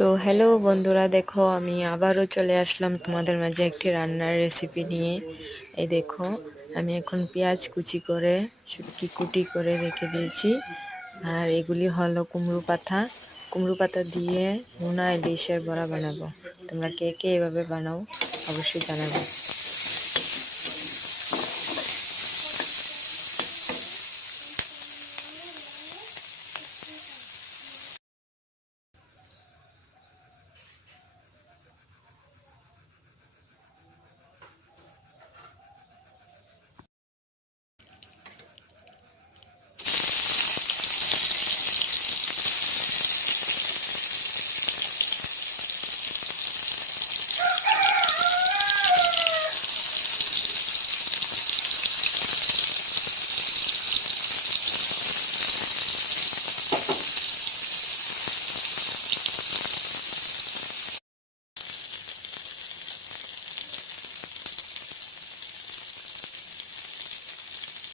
তো হ্যালো বন্ধুরা, দেখো আমি আবারও চলে আসলাম তোমাদের মাঝে একটি রান্নার রেসিপি নিয়ে। এই দেখো, আমি এখন পেঁয়াজ কুচি করে শুটকি কুটি করে রেখে দিয়েছি। আর এগুলি হলো কুমড়ো পাতা দিয়ে ভুনা ইলিশের বড়া বানাবো। তোমরা কে কে এভাবে বানাও অবশ্যই জানাবে।